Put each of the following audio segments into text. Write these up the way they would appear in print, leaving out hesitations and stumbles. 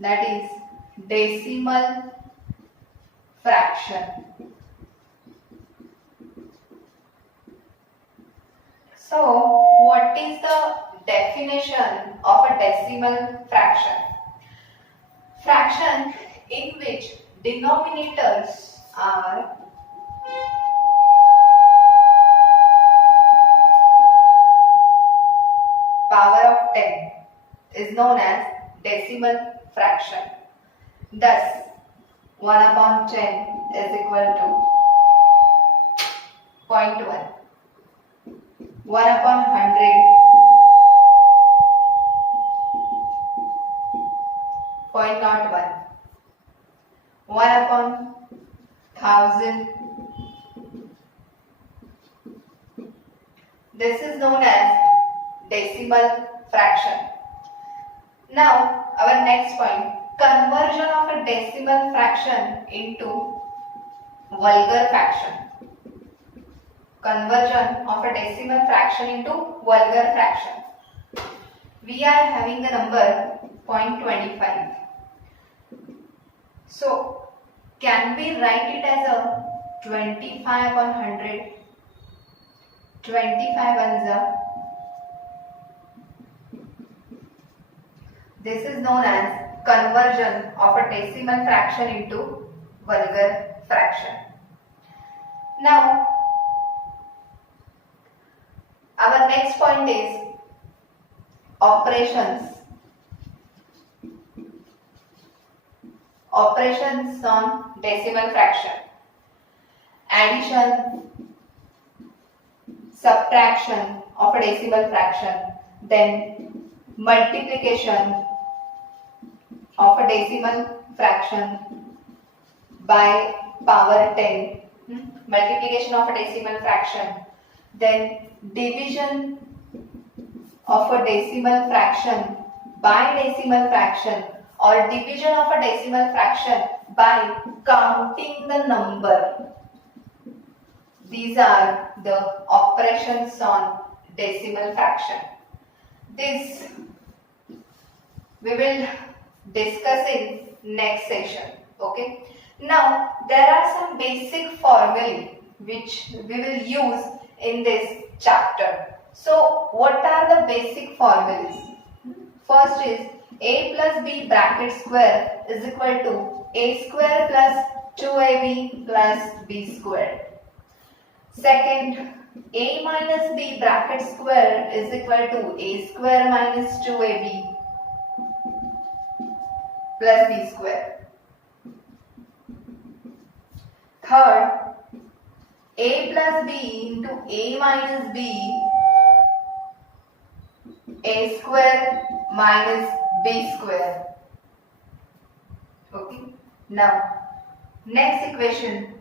that is decimal fraction. So, what is the definition of a decimal fraction? Fraction in which denominators are power of 10 is known as decimal fraction. Thus, 1 upon 10 is equal to 0.1. 1 upon 100, 0.01. 1 upon 1000. This is known as decimal fraction. Now, our next point, conversion of a decimal fraction into vulgar fraction. Conversion of a decimal fraction into vulgar fraction. We are having the number 0.25. So, can we write it as a 25 upon 100? 25 ones are. This is known as conversion of a decimal fraction into vulgar fraction. Now, our next point is operations. Operations on decimal fraction. Addition, subtraction of a decimal fraction, then multiplication of a decimal fraction by power 10, multiplication of a decimal fraction, then division of a decimal fraction by decimal fraction, or division of a decimal fraction by counting the number. These are the operations on decimal fraction. This we will discuss in next session. Okay. Now there are some basic formulae which we will use in this chapter. So what are the basic formulas? First is a plus b bracket square is equal to a square plus 2ab plus b squared. Second, a minus b bracket square is equal to a square minus 2ab plus b square. Third, a plus b into a minus b, a square minus b square. Okay. Now, next equation,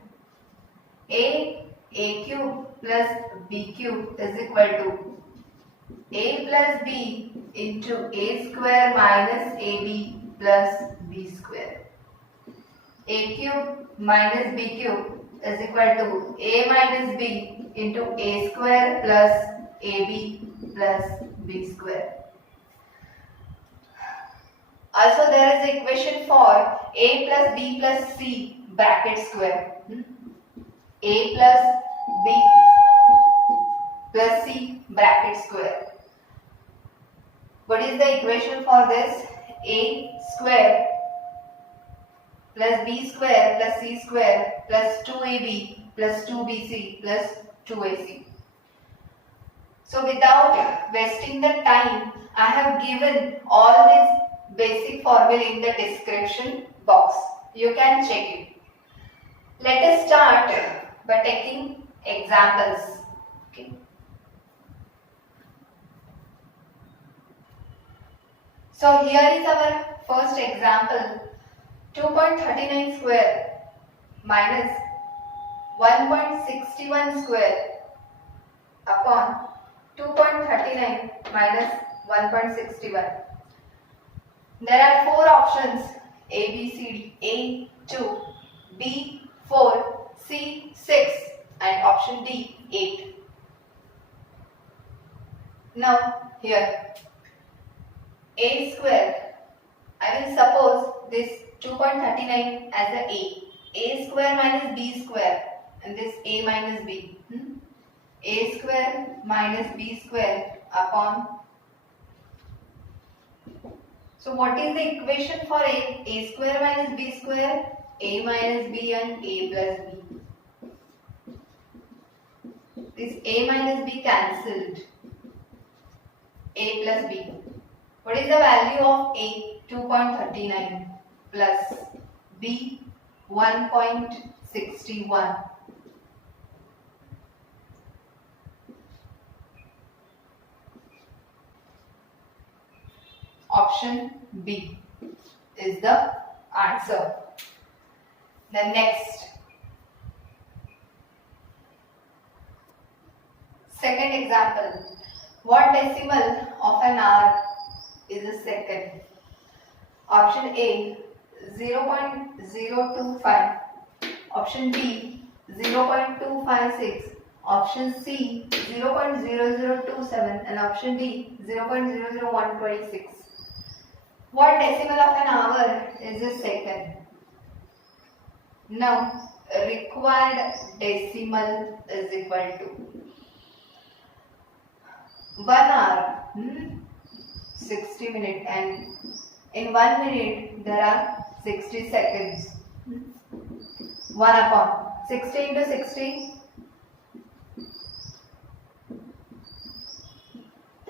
a cube plus b cube is equal to a plus b into a square minus ab plus b square. A cube minus b cube is equal to a minus b into a square plus ab plus b square. Also there is equation for a plus b plus c bracket square. A plus b plus c bracket square. What is the equation for this? A square plus b square plus c square plus 2ab plus 2bc plus 2ac. So without wasting the time, I have given all these basic formula in the description box. You can check it. Let us start by taking examples. Okay. So here is our first example. 2.39 square minus 1.61 square upon 2.39 minus 1.61. There are four options: A, B, C, D. A 2, B 4, C 6 and option D 8. Now here A square I will suppose this 2.39 as a square minus b square, and this a minus b. A square minus b square upon. So what is the equation for a? A square minus b square, a minus b and a plus b. This a minus b cancelled. A plus b. What is the value of a? 2.39 plus b 1.61. Option B is the answer. The next, second example. What decimal of an hour is a second? Option A 0.025, option B 0.256, option C 0.0027, and option D 0.00126. What decimal of an hour is a second? Now, required decimal is equal to 1 hour, 60 minutes, and in 1 minute there are 60 seconds. 1 upon 60 into 60,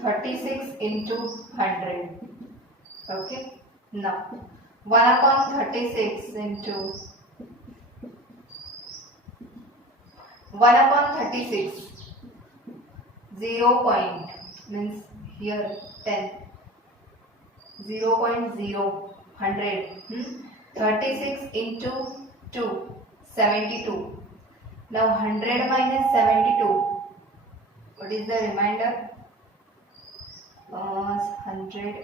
36 into 100. Okay, now 1 upon 36 into 1 upon 36, 0 point means here 10, 0.0, 100, 36 into 2, 72. Now 100 minus 72, what is the remainder? 100.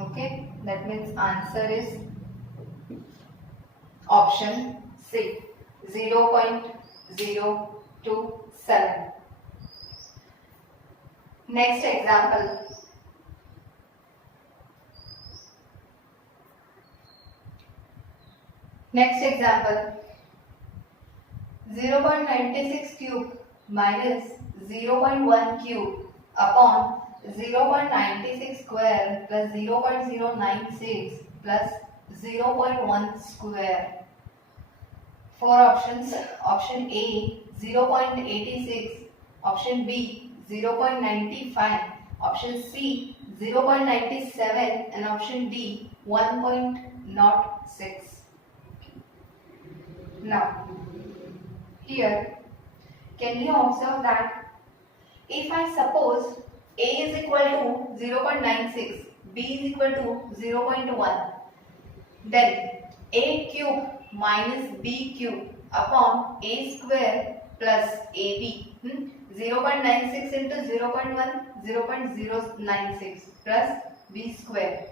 Okay, that means answer is option C, 0.027. Next example. Next example. 0.96 cube minus 0.1 cube upon 0.96 square plus 0.096 plus 0.1 square. Four options. Option A 0.86, option B 0.95, option C 0.97, and option D 1.06. Now, here, can you observe that if I suppose A is equal to 0.96, B is equal to 0.1, then A cube minus B cube upon A square plus AB, 0.96 into 0.1, 0.096 plus B square.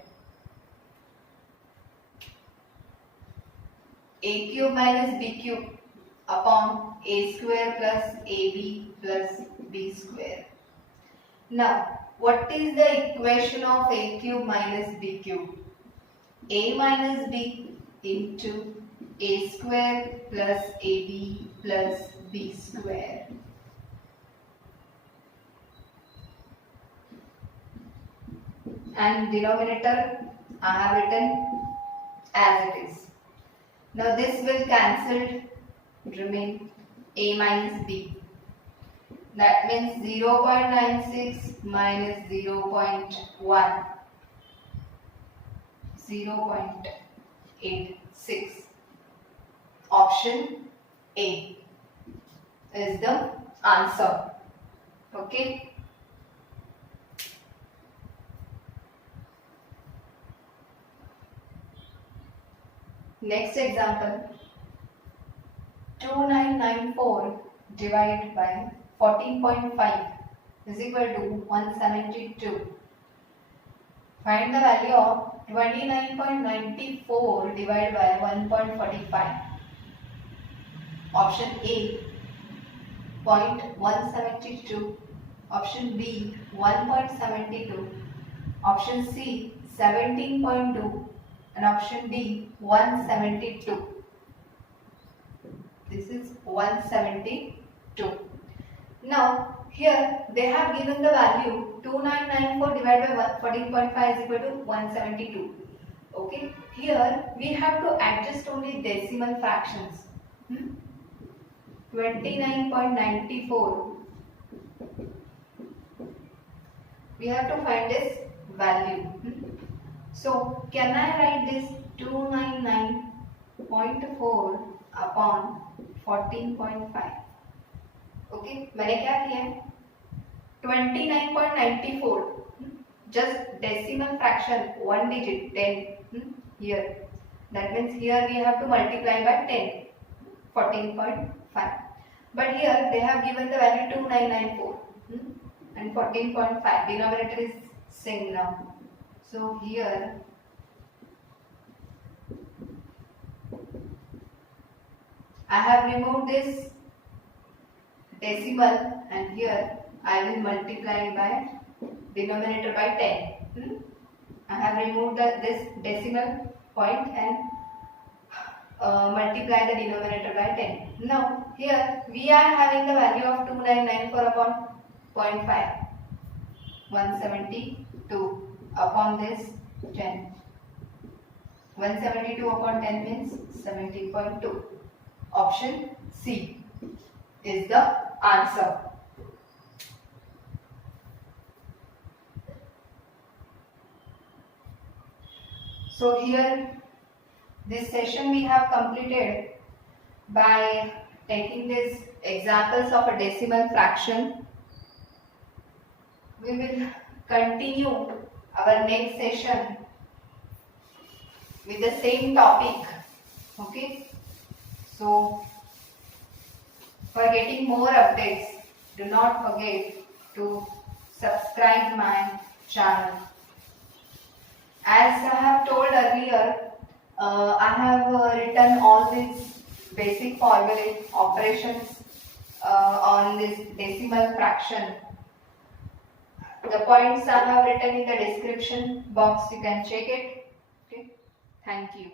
A cube minus B cube upon A square plus AB plus B square. Now, what is the equation of A cube minus B cube? A minus B into A square plus AB plus B square. And denominator I have written as it is. Now this will cancel, remain A minus B. That means 0.96 minus 0.1, 0.86. Option A is the answer. Okay. Next example, 2994 divided by 14.5 is equal to 172. Find the value of 29.94 divided by 1.45. Option A 0.172, option B 1.72, option C 17.2, and option D 172. This is 172. Now here they have given the value 2994 divided by 14.5 is equal to 172. Okay, here we have to adjust only decimal fractions. 29.94, we have to find this value. So can I write this 299.4 upon 14.5? Okay, मैंने क्या किया है 29.94 just decimal fraction, one digit 10 here, that means here we have to multiply by 10, 14.5, but here they have given the value 2994 and 14.5, denominator is same now, so here I have removed this decimal and here I will multiply by denominator by 10. I have removed this decimal point and multiply the denominator by 10. Now here we are having the value of 2994 upon 0.5, 172 upon this 10. 172 upon 10 means 17.2. Option C is the answer. So here this session we have completed by taking these examples of a decimal fraction. We will continue our next session with the same topic. Okay, so for getting more updates, do not forget to subscribe my channel. As I have told earlier, I have written all these basic formulae operations on this decimal fraction. The points I have written in the description box, you can check it. Okay, thank you.